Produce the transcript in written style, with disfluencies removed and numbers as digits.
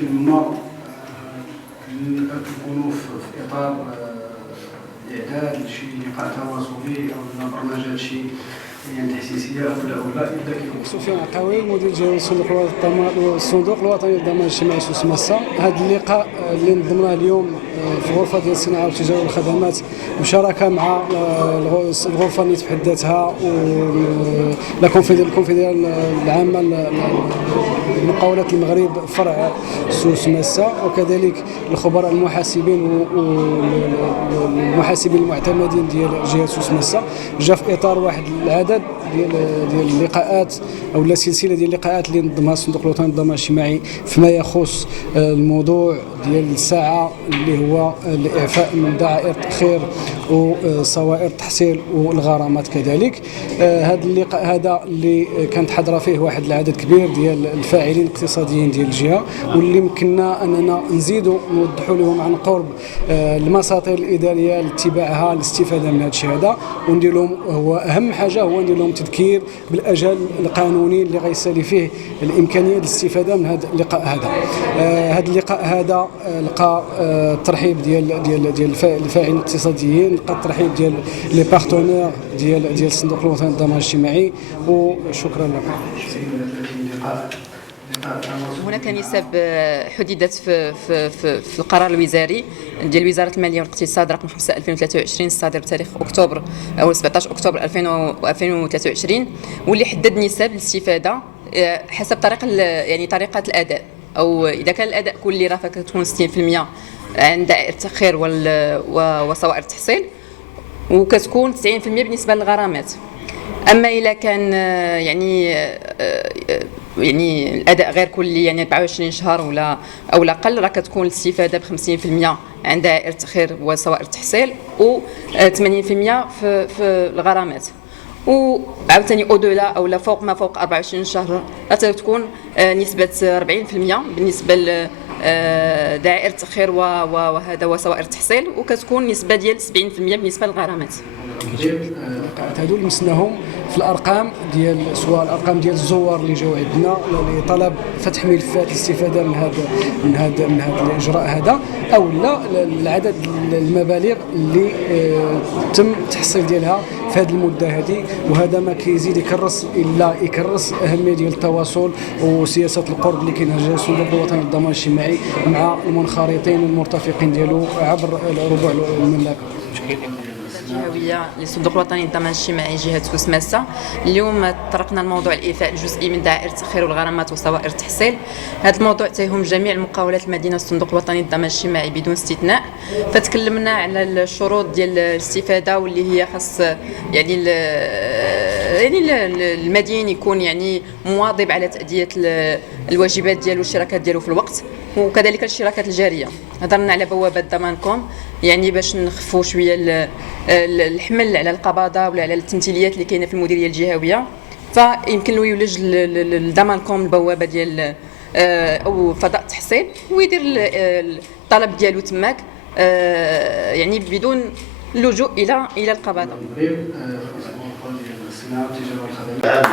فيما كنكونوا في اطار اعداد لشي لقاء تواصلي او برنامجات شي يعني تحسيسيه او لا يبدا كيكون. سفيان عقاوي مدير جهوي الصندوق الوطني للضمان الاجتماعي سوس مسا. هذا اللقاء اللي نظمناه اليوم في غرفه ديال الصناعه والتجاره والخدمات بشراكه مع الغرفه اللي في حد ذاتها لا كونفدرال العامه لمقاولات المغرب فرع سوس مسا، وكذلك الخبراء المحاسبين والمحاسبين المعتمدين ديال جهه سوس مسا. جاء في اطار واحد العدد ديال اللقاءات او لا سلسله ديال اللقاءات اللي نظمها الصندوق الوطني للضمان الاجتماعي فيما يخص الموضوع ديال الساعه اللي هو الاعفاء من دعائر التاخير وصوائر التحصيل والغرامات كذلك. هذا اللقاء هذا اللي كانت حاضره فيه واحد العدد كبير ديال الفاعلين الاقتصاديين ديال الجهه، واللي يمكننا اننا نزيدوا نوضحوا لهم عن قرب المساطر الاداريه لاتباعها الاستفاده من هذا الشيء هذا، وندير لهم هو اهم حاجه هو ندير لهم تذكير بالاجل القانوني اللي غيسالي فيه الامكانيه للاستفاده من هذا اللقاء هذا. هذا اللقاء هذا لقى الترحيب ديال الفاعلين الاقتصاديين، لقى الترحيب ديال لي بارتنير ديال الصندوق الوطني للضمان الاجتماعي، وشكرا لكم. هناك نسب حددت في القرار الوزاري ديال وزاره الماليه والاقتصاد رقم 5/2023 الصادر بتاريخ اكتوبر او 17 اكتوبر 2023، واللي حدد نسب الاستفاده حسب طريقه الاداء، او اذا كان الاداء كلي راه كتكون 60% عند دائره التاخير وصوائر التحصيل، وكتكون 90% بالنسبه للغرامات. اما اذا كان يعني الاداء غير كلي، يعني 24 شهر او اقل، راه كتكون الاستفاده ب 50% عند دائره التاخير وصوائر التحصيل و 80% في الغرامات. وعاوتاني اودولا او لا فوق ما فوق 24 شهر تكون نسبه 40% بالنسبه لدائره التاخير وهذا وصوائر التحصيل، وكتكون نسبه ديال 70% بالنسبه للغرامات. هادو اللي مسناهم في الارقام ديال سواء الارقام ديال الزوار اللي جاوا عندنا لطلب فتح ملفات الاستفاده من هذا الاجراء هذا، او لا العدد المبالغ اللي تم التحصيل ديالها في هذه المده هذه. وهذا ما كيزيد يكرس اهميه ديال التواصل وسياسه القرب اللي كينهجها الصندوق الوطني للضمان الاجتماعي مع المنخرطين والمرتفقين ديالو عبر ربوع المملكه. الجهويه للصندوق الوطني للضمان الاجتماعي جهه سوس مسا. اليوم طرقنا الموضوع الايفاء الجزئي من دائره التاخير والغرامات وصوائر التحصيل. هذا الموضوع تيهم جميع المقاولات المدينه الصندوق الوطني للضمان الاجتماعي بدون استثناء. فتكلمنا على الشروط ديال الاستفاده، واللي هي خاص يعني المدين يكون يعني مواظب على تاديه الواجبات ديالو والشراكات ديالو في الوقت، وكذلك الشراكات الجاريه. هضرنا على بوابه ضمانكم يعني باش نخفوا شويه الحمل على القباضه ولا على التمثيليات اللي كاينه في المديريه الجهويه، فيمكن له يولج لضمانكم البوابه ديال او فضاء التحصيل ويدير الطلب ديالو تماك يعني بدون اللجوء الى القباضه. الصناعه والتجاره والخدمات